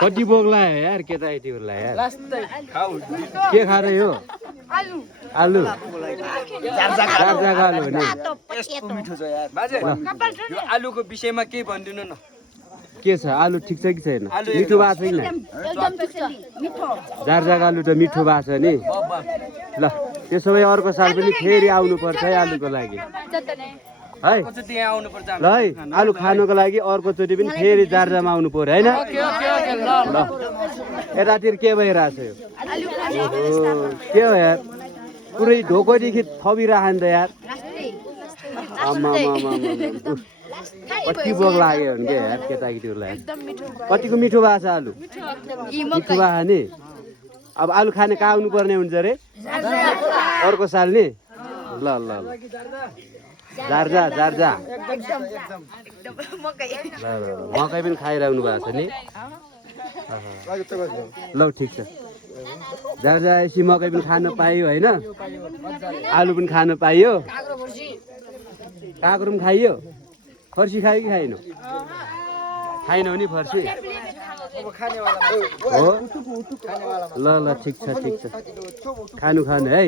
कति बोक लायो यार केटाकेटीहरूलाई यार के खाएर यो आलु आलु हो नि आलुको विषयमा के भनिदिनु न के छ आलु ठिक छ कि छैन मिठो भएको छैन जारजाग आलु त मिठो भएको छ नि ल त्यसो भए अर्को साल पनि फेरि आउनुपर्छ है आलुको लागि है ल है आलु खानुको लागि अर्कोचोटि पनि फेरि जारजामा आउनु पर्यो होइन ल यतातिर के भइरहेछ यो के हो यार पुरै ढोकोदेखि थपिरह नि त यार आमा कति बोक लाग्यो भने के यार केटाकेटीहरूलाई कतिको मिठो भएको छ आलु मिठो भएको नि अब आलु खाने कहाँ आउनु पर्ने हुन्छ अरे अर्को साल नि ल ल ल जारजा मकै पनि खाइरहनु भएको छ नि ल ठिक छ जारजा यसरी मकै पनि खान पाइयो होइन आलु पनि खान पाइयो काँक्रो पनि खाइयो फर्सी खायो कि खाएन खाएनौ नि फर्सी हो ल ल ठिक छ खानु है